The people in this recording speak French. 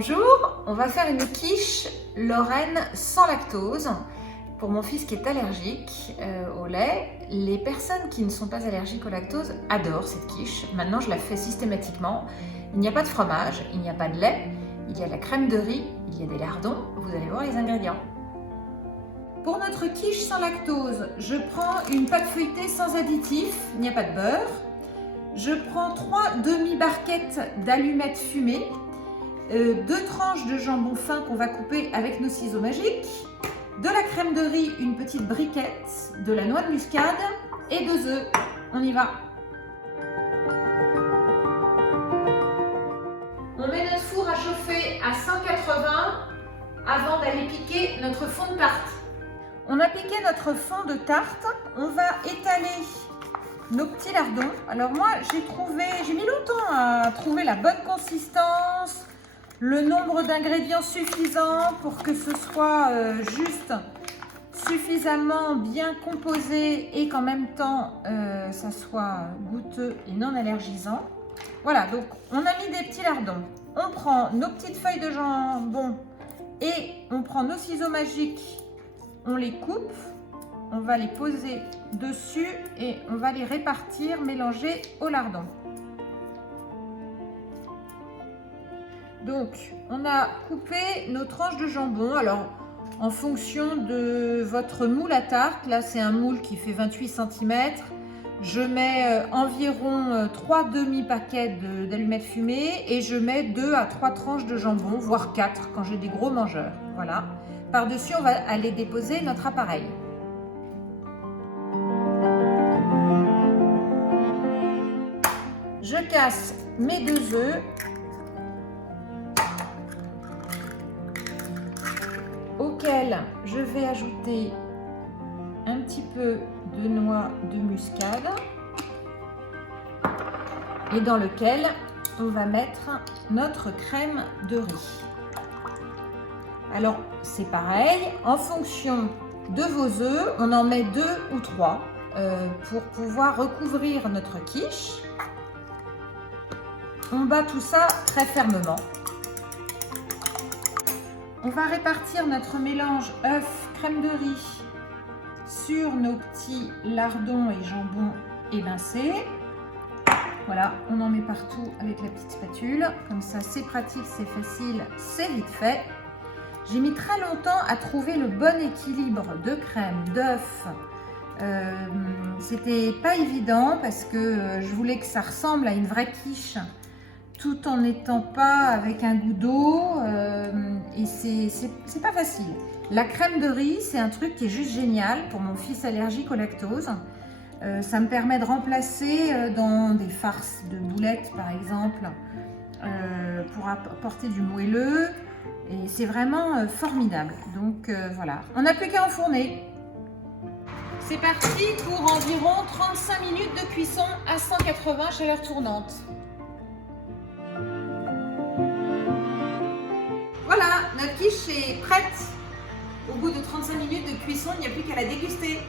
Bonjour, on va faire une quiche Lorraine sans lactose pour mon fils qui est allergique au lait. Les personnes qui ne sont pas allergiques au lactose adorent cette quiche. Maintenant, je la fais systématiquement. Il n'y a pas de fromage, il n'y a pas de lait, il y a de la crème de riz, il y a des lardons. Vous allez voir les ingrédients. Pour notre quiche sans lactose, je prends une pâte feuilletée sans additifs, il n'y a pas de beurre. Je prends 3 demi-barquettes d'allumettes fumées, 2 tranches de jambon fin qu'on va couper avec nos ciseaux magiques, de la crème de riz, une petite briquette, de la noix de muscade et 2 œufs. On y va. On met notre four à chauffer à 180 avant d'aller piquer notre fond de tarte. On a piqué notre fond de tarte, on va étaler nos petits lardons. Alors moi j'ai mis longtemps à trouver la bonne consistance, le nombre d'ingrédients suffisant pour que ce soit juste suffisamment bien composé et qu'en même temps ça soit goûteux et non allergisant. Voilà, donc on a mis des petits lardons. On prend nos petites feuilles de jambon et on prend nos ciseaux magiques, on les coupe. On va les poser dessus et on va les répartir, mélanger au lardon. Donc, on a coupé nos tranches de jambon. Alors, en fonction de votre moule à tarte, là c'est un moule qui fait 28 cm, je mets environ 3 demi-paquets d'allumettes fumées et je mets 2 à 3 tranches de jambon, voire 4 quand j'ai des gros mangeurs. Voilà. Par-dessus, on va aller déposer notre appareil. Je casse mes 2 œufs. Auxquels je vais ajouter un petit peu de noix de muscade et dans lequel on va mettre notre crème de riz. Alors c'est pareil, en fonction de vos œufs, on en met 2 ou 3 pour pouvoir recouvrir notre quiche. On bat tout ça très fermement. On va répartir notre mélange œuf, crème de riz sur nos petits lardons et jambon émincés. Voilà, on en met partout avec la petite spatule. Comme ça, c'est pratique, c'est facile, c'est vite fait. J'ai mis très longtemps à trouver le bon équilibre de crème, d'œuf. C'était pas évident parce que je voulais que ça ressemble à une vraie quiche, tout en n'étant pas avec un goût d'eau, et c'est pas facile. La crème de riz, c'est un truc qui est juste génial pour mon fils allergique au lactose. Ça me permet de remplacer dans des farces de boulettes par exemple, pour apporter du moelleux, et c'est vraiment formidable. Donc voilà, on n'a plus qu'à enfourner. C'est parti pour environ 35 minutes de cuisson à 180 chaleur tournante. Voilà, notre quiche est prête. Au bout de 35 minutes de cuisson, il n'y a plus qu'à la déguster.